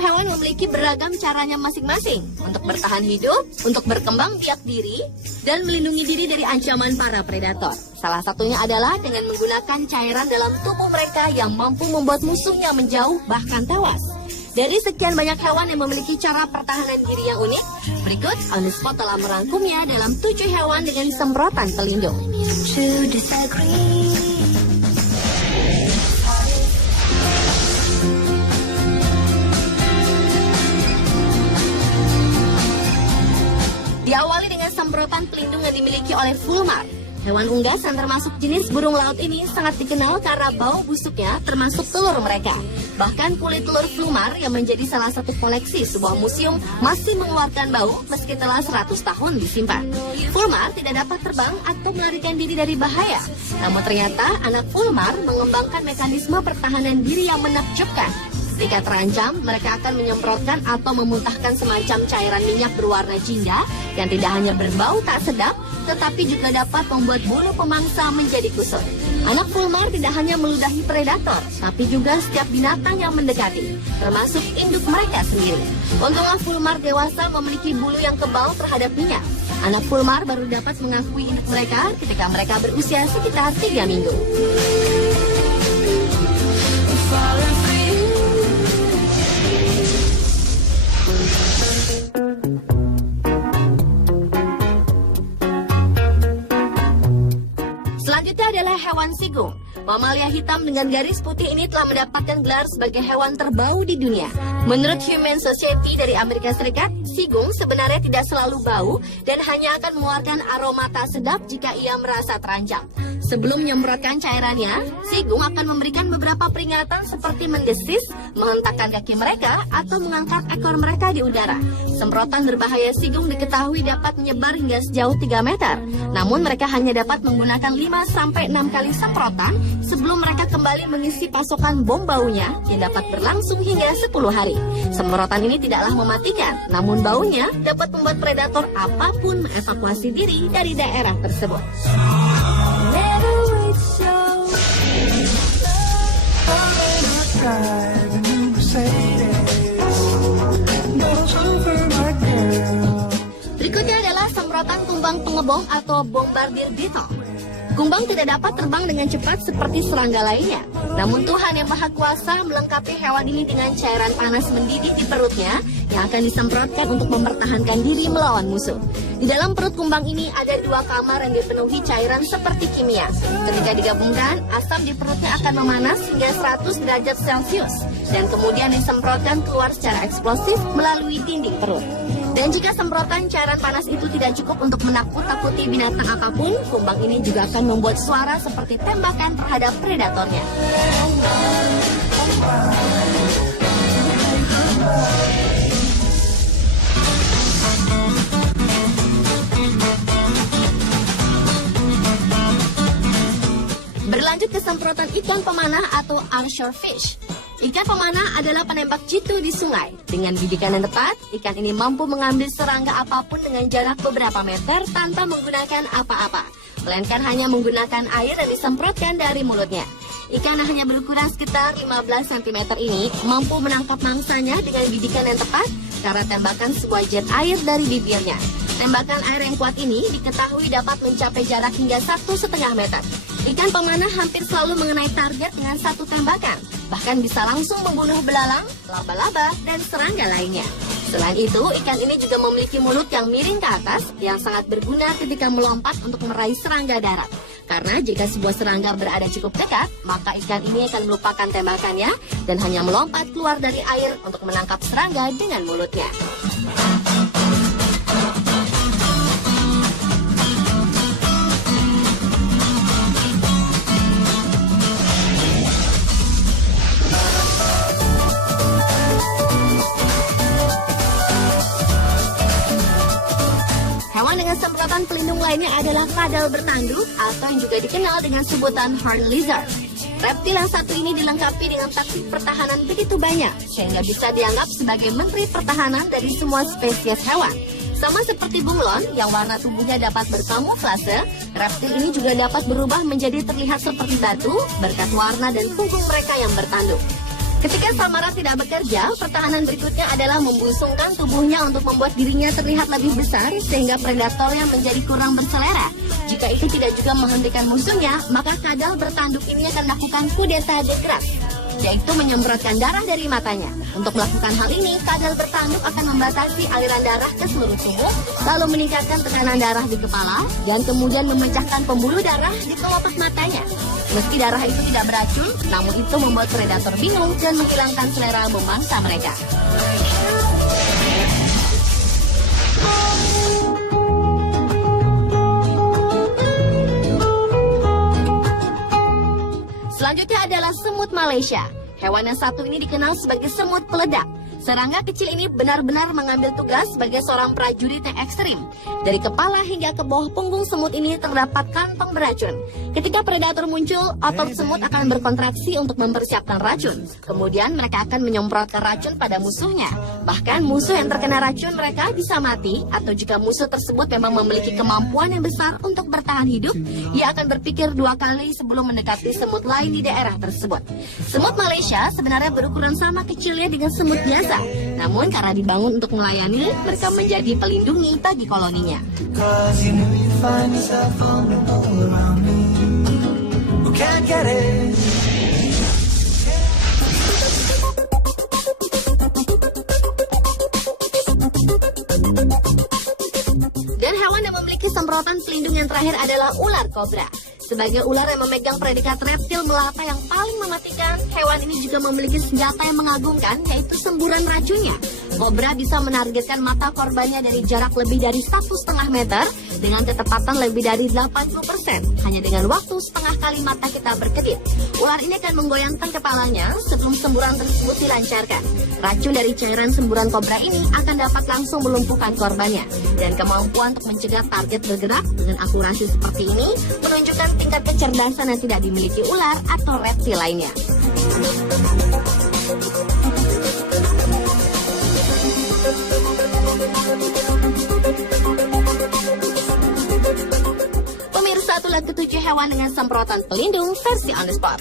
Setiap hewan memiliki beragam caranya masing-masing untuk bertahan hidup, untuk berkembang biak diri, dan melindungi diri dari ancaman para predator. Salah satunya adalah dengan menggunakan cairan dalam tubuh mereka yang mampu membuat musuhnya menjauh bahkan tewas. Dari sekian banyak hewan yang memiliki cara pertahanan diri yang unik, berikut On The Spot telah merangkumnya dalam 7 hewan dengan semprotan pelindung. Diawali dengan semprotan pelindung yang dimiliki oleh fulmar. Hewan unggas yang termasuk jenis burung laut ini sangat dikenal karena bau busuknya termasuk telur mereka. Bahkan kulit telur fulmar yang menjadi salah satu koleksi sebuah museum masih mengeluarkan bau meski telah 100 tahun disimpan. Fulmar tidak dapat terbang atau melarikan diri dari bahaya. Namun ternyata anak fulmar mengembangkan mekanisme pertahanan diri yang menakjubkan. Jika terancam, mereka akan menyemprotkan atau memuntahkan semacam cairan minyak berwarna jingga yang tidak hanya berbau tak sedap, tetapi juga dapat membuat bulu pemangsa menjadi kusut. Anak fulmar tidak hanya meludahi predator, tapi juga setiap binatang yang mendekati, termasuk induk mereka sendiri. Untunglah fulmar dewasa memiliki bulu yang kebal terhadap minyak. Anak fulmar baru dapat mengakui induk mereka ketika mereka berusia sekitar 3 minggu. Selanjutnya adalah hewan sigung. Mamalia hitam dengan garis putih ini telah mendapatkan gelar sebagai hewan terbau di dunia. Menurut Humane Society dari Amerika Serikat, sigung sebenarnya tidak selalu bau dan hanya akan mengeluarkan aroma tak sedap jika ia merasa terancam. Sebelum menyemprotkan cairannya, sigung akan memberikan beberapa peringatan seperti mendesis, menghentakkan kaki mereka, atau mengangkat ekor mereka di udara. Semprotan berbahaya sigung diketahui dapat menyebar hingga sejauh 3 meter. Namun mereka hanya dapat menggunakan 5-6 kali semprotan sebelum mereka kembali mengisi pasokan bom baunya yang dapat berlangsung hingga 10 hari. Semprotan ini tidaklah mematikan, namun baunya dapat membuat predator apapun mengevakuasi diri dari daerah tersebut. Berikutnya adalah semprotan kumbang pengebom atau bombardier beetle. Kumbang tidak dapat terbang dengan cepat seperti serangga lainnya. Namun Tuhan Yang Maha Kuasa melengkapi hewan ini dengan cairan panas mendidih di perutnya yang akan disemprotkan untuk mempertahankan diri melawan musuh. Di dalam perut kumbang ini ada 2 kamar yang dipenuhi cairan seperti kimia. Ketika digabungkan, asam di perutnya akan memanas hingga 100 derajat Celcius dan kemudian disemprotkan keluar secara eksplosif melalui dinding perut. Dan jika semprotan cairan panas itu tidak cukup untuk menakut-nakuti binatang apapun, kumbang ini juga akan membuat suara seperti tembakan terhadap predatornya. Berlanjut ke semprotan ikan pemanah atau archer fish. Ikan pemanah adalah penembak jitu di sungai. Dengan bidikan yang tepat, ikan ini mampu mengambil serangga apapun dengan jarak beberapa meter tanpa menggunakan apa-apa, melainkan hanya menggunakan air yang disemprotkan dari mulutnya. Ikan yang hanya berukuran sekitar 15 cm ini mampu menangkap mangsanya dengan bidikan yang tepat karena tembakan sebuah jet air dari bibirnya. Tembakan air yang kuat ini diketahui dapat mencapai jarak hingga 1,5 meter. Ikan pemanah hampir selalu mengenai target dengan 1 tembakan, bahkan bisa langsung membunuh belalang, laba-laba, dan serangga lainnya. Selain itu, ikan ini juga memiliki mulut yang miring ke atas yang sangat berguna ketika melompat untuk meraih serangga darat. Karena jika sebuah serangga berada cukup dekat, maka ikan ini akan melupakan tembakannya dan hanya melompat keluar dari air untuk menangkap serangga dengan mulutnya. Dengan semprotan pelindung lainnya adalah kadal bertanduk atau yang juga dikenal dengan sebutan horned lizard. Reptil yang satu ini dilengkapi dengan taktik pertahanan begitu banyak sehingga bisa dianggap sebagai menteri pertahanan dari semua spesies hewan. Sama seperti bunglon yang warna tubuhnya dapat berkamuflase, reptil ini juga dapat berubah menjadi terlihat seperti batu berkat warna dan punggung mereka yang bertanduk. Ketika Samara tidak bekerja, pertahanan berikutnya adalah membusungkan tubuhnya untuk membuat dirinya terlihat lebih besar sehingga predatornya menjadi kurang berselera. Jika itu tidak juga menghentikan musuhnya, maka kadal bertanduk ini akan melakukan kudeta degras, yaitu menyemprotkan darah dari matanya. Untuk melakukan hal ini, kadal bertanduk akan membatasi aliran darah ke seluruh tubuh, lalu meningkatkan tekanan darah di kepala, dan kemudian memecahkan pembuluh darah di kelopak matanya. Meski darah itu tidak beracun, namun itu membuat predator bingung dan menghilangkan selera memangsa mereka. Selanjutnya adalah semut Malaysia. Hewan yang satu ini dikenal sebagai semut peledak. Serangga kecil ini benar-benar mengambil tugas sebagai seorang prajurit yang ekstrim. Dari kepala hingga ke bawah punggung semut ini terdapat kantong beracun. Ketika predator muncul, otot semut akan berkontraksi untuk mempersiapkan racun. Kemudian mereka akan menyemprotkan racun pada musuhnya. Bahkan musuh yang terkena racun mereka bisa mati, atau jika musuh tersebut memang memiliki kemampuan yang besar untuk bertahan hidup, ia akan berpikir 2 kali sebelum mendekati semut lain di daerah tersebut. Semut Malaysia sebenarnya berukuran sama kecilnya dengan semut biasa. Namun karena dibangun untuk melayani, mereka menjadi pelindungi bagi koloninya. Dan hewan yang memiliki semprotan pelindung yang terakhir adalah ular kobra. Sebagai ular yang memegang predikat reptil melata yang paling mematikan, hewan ini juga memiliki senjata yang mengagumkan, yaitu semburan racunnya. Kobra bisa menargetkan mata korbannya dari jarak lebih dari 1,5 meter dengan ketepatan lebih dari 80%, hanya dengan waktu setengah kali mata kita berkedip. Ular ini akan menggoyangkan kepalanya sebelum semburan tersebut dilancarkan. Racun dari cairan semburan kobra ini akan dapat langsung melumpuhkan korbannya. Dan kemampuan untuk mencegah target bergerak dengan akurasi seperti ini menunjukkan tingkat kecerdasan yang tidak dimiliki ular atau reptil lainnya. Pemirsa, itulah ke-7 hewan dengan semprotan pelindung versi on the spot.